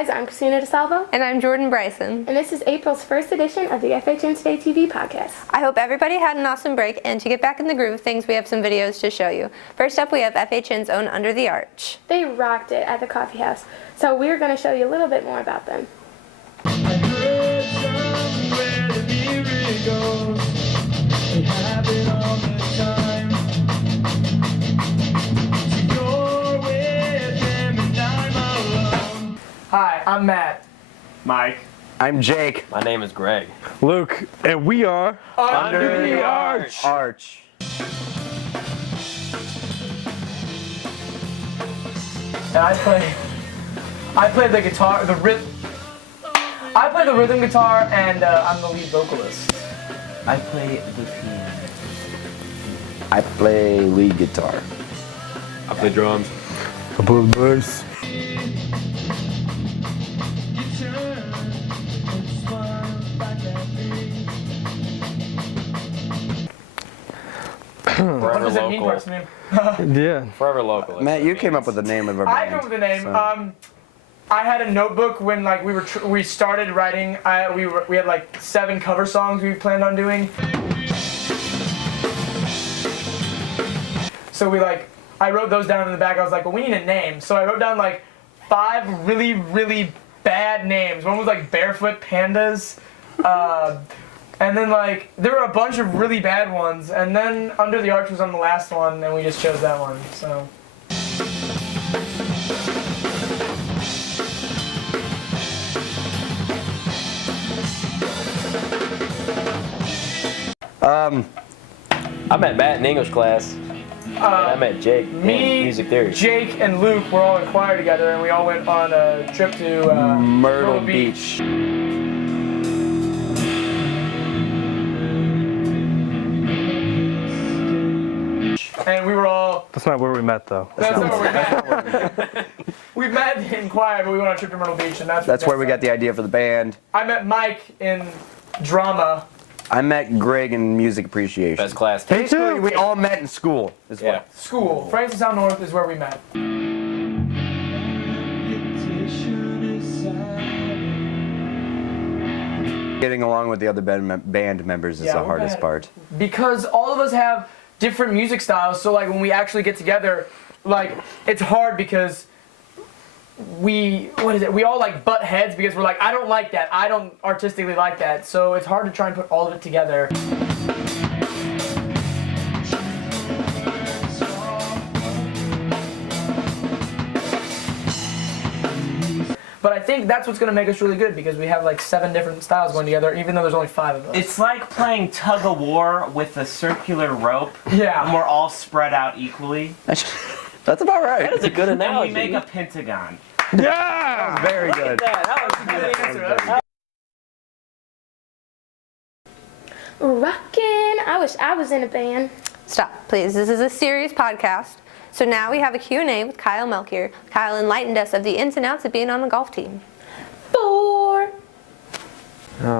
guys, I'm Christina DeSalvo. And I'm Jordan Bryson. And this is April's first edition of the FHNtoday TV podcast. I hope everybody had an awesome break, and to get back in the groove of things, we have some videos to show you. First up, we have FHN's own Under the Arch. They rocked it at the coffee house, so we're going to show you a little bit more about them. Hi, I'm Matt. Mike. I'm Jake. My name is Greg. Luke. And we are Under the Arch. And I play the guitar, I play the rhythm guitar, and I'm the lead vocalist. I play the piano. I play lead guitar. I play drums. I play the bass. What does it mean, personally? Yeah. Forever local. Matt, you came up with the name of our band. I came up with the name. So. I had a notebook when we started writing. We had like 7 cover songs we planned on doing. So I wrote those down in the back. I was like, well, we need a name. So I wrote down like 5 really, really bad names. One was like Barefoot Pandas. And then there were a bunch of really bad ones. And then Under the Arch was on the last one, and we just chose that one. So. I met Matt in English class. And I met Jake in music theory. Jake, and Luke were all in choir together, and we all went on a trip to Myrtle Beach. And we were all... That's not where we met, though. That's not where we met. We met in choir, but we went on a trip to Myrtle Beach, and that's where we got the idea for the band. I met Mike in drama. I met Greg in music appreciation. Best class. Basically, we all met in school. Yeah. School. Francis Town North is where we met. Getting along with the other band members is the hardest part. Because all of us have different music styles, so when we actually get together, it's hard because we all butt heads because we're I don't like that, I don't artistically like that, so it's hard to try and put all of it together. But I think that's what's going to make us really good, because we have 7 different styles going together, even though there's only 5 of us. It's like playing tug-of-war with a circular rope. Yeah. And we're all spread out equally. That's about right. That is a good analogy. And we make a pentagon. Yeah! Very good. That was a good answer. Rockin'! I wish I was in a band. Stop, please. This is a serious podcast. So now we have a Q&A with Kyle Melchior. Kyle enlightened us of the ins and outs of being on a golf team. 4.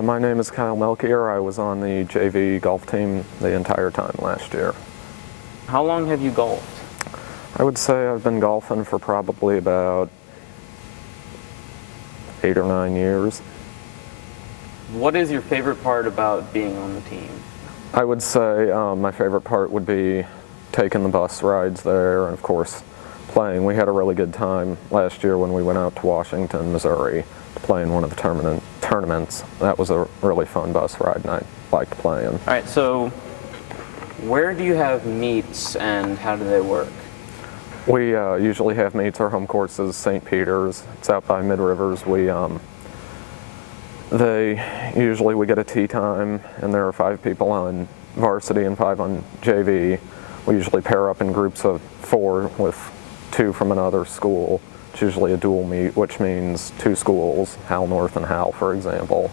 My name is Kyle Melchior. I was on the JV golf team the entire time last year. How long have you golfed? I would say I've been golfing for probably about 8 or 9 years. What is your favorite part about being on the team? I would say my favorite part would be taking the bus rides there, and of course playing. We had a really good time last year when we went out to Washington, Missouri to play in one of the tournaments. That was a really fun bus ride, and I liked playing. All right, so where do you have meets and how do they work? We usually have meets. Our home course is St. Peter's. It's out by Mid-Rivers. We get a tee time, and there are 5 people on varsity and 5 on JV. We usually pair up in groups of 4 with 2 from another school. It's usually a dual meet, which means 2 schools, Hal North and Hal, for example.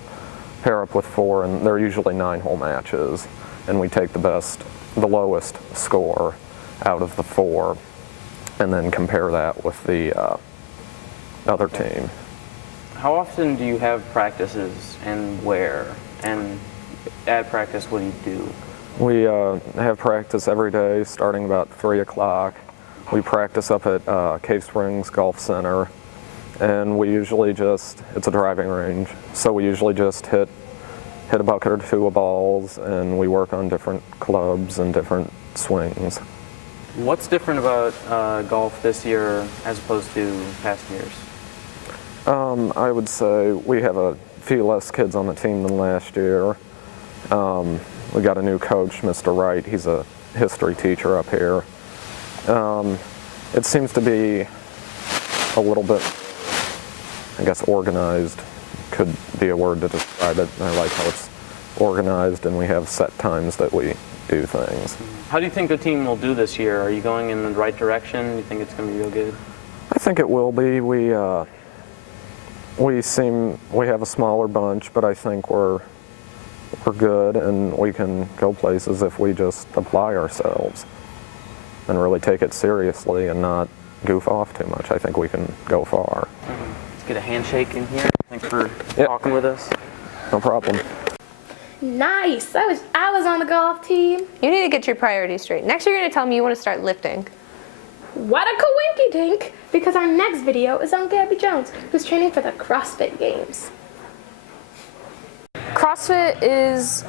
Pair up with 4, and they're usually 9-hole matches. And we take the lowest score out of the 4, and then compare that with the other team. How often do you have practices, and where? And at practice, what do you do? We have practice every day starting about 3 o'clock. We practice up at Cave Springs Golf Center, and we usually just, it's a driving range, so we usually just hit a bucket or two of balls, and we work on different clubs and different swings. What's different about golf this year as opposed to past years? I would say we have a few less kids on the team than last year. We got a new coach, Mr. Wright. He's a history teacher up here. It seems to be a little bit, I guess, organized could be a word to describe it. I like how it's organized and we have set times that we do things. How do you think the team will do this year? Are you going in the right direction? Do you think it's going to be real good? I think it will be. We have a smaller bunch, but I think we're good and we can go places if we just apply ourselves and really take it seriously and not goof off too much. I think we can go far. Let's get a handshake in here. Thanks for talking with us. No problem. Nice. I was on the golf team. You need to get your priorities straight. Next you're going to tell me you want to start lifting. What a coinky dink, because our next video is on Gabby Jones, who's training for the CrossFit Games. CrossFit is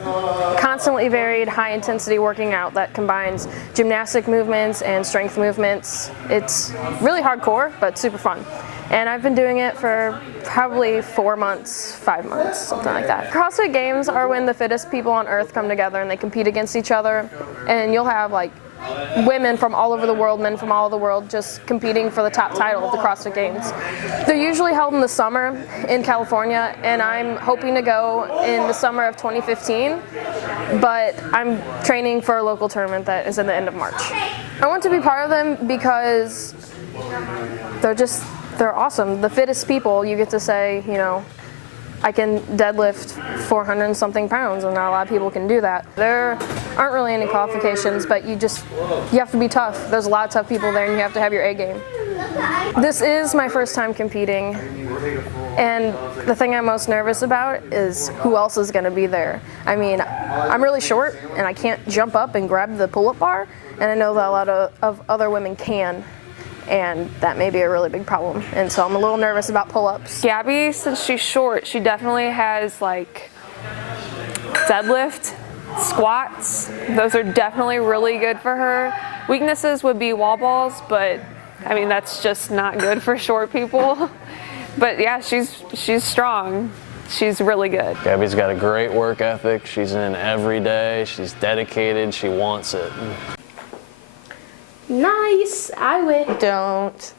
constantly varied, high-intensity working out that combines gymnastic movements and strength movements. It's really hardcore, but super fun. And I've been doing it for probably 4 months, 5 months, something like that. CrossFit Games are when the fittest people on earth come together and they compete against each other. And you'll have like women from all over the world, men from all over the world, just competing for the top title of the CrossFit Games. They're usually held in the summer in California, and I'm hoping to go in the summer of 2015, but I'm training for a local tournament that is in the end of March. I want to be part of them because they're awesome. The fittest people, you get to say, you know, I can deadlift 400 and something pounds, and not a lot of people can do that. There aren't really any qualifications, but you have to be tough. There's a lot of tough people there, and you have to have your A game. This is my first time competing, and the thing I'm most nervous about is who else is going to be there. I mean, I'm really short, and I can't jump up and grab the pull-up bar, and I know that a lot of other women can. And that may be a really big problem. And so I'm a little nervous about pull-ups. Gabby, since she's short, she definitely has like deadlift, squats. Those are definitely really good for her. Weaknesses would be wall balls, but I mean, that's just not good for short people. But yeah, she's strong. She's really good. Gabby's got a great work ethic. She's in every day. She's dedicated. She wants it. Nice. I win. Don't.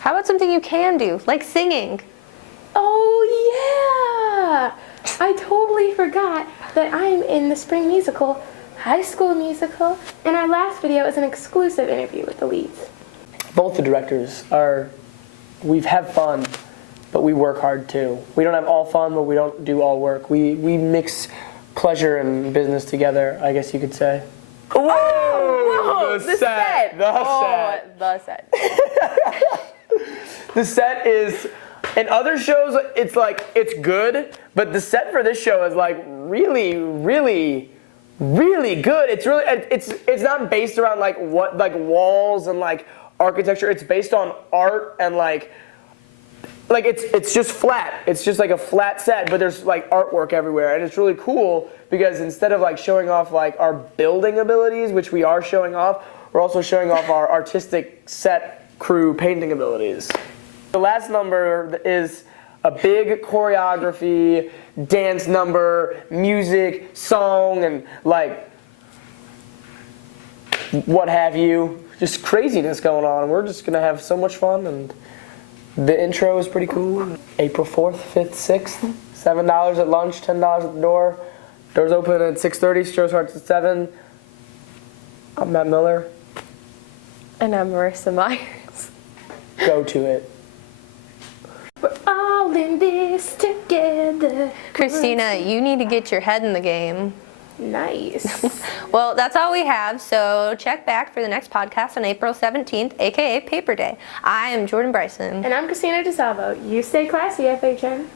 How about something you can do, like singing? Oh yeah! I totally forgot that I'm in the spring musical, High School Musical, and our last video is an exclusive interview with the leads. Both the directors we've had fun, but we work hard too. We don't have all fun, but we don't do all work. We mix pleasure and business together, I guess you could say. Whoa! The set! The set is, in other shows, it's like, it's good, but the set for this show is like really, really, really good. It's really, it's not based around like walls and like architecture. It's based on art and like it's just flat. It's just like a flat set, but there's like artwork everywhere, and it's really cool because instead of like showing off like our building abilities, which we are showing off, we're also showing off our artistic set crew painting abilities. The last number is a big choreography, dance number, music, song, and like what have you. Just craziness going on. We're just gonna have so much fun, and the intro is pretty cool. April 4th, 5th, 6th, $7 at lunch, $10 at the door. Doors open at 6:30, show starts at 7. I'm Matt Miller. And I'm Marissa Myers. Go to it. We're all in this together. Christina, you need to get your head in the game. Nice. Well, that's all we have, so check back for the next podcast on April 17th, aka Paper Day. I am Jordan Bryson. And I'm Christina DeSalvo. You stay classy, FHN.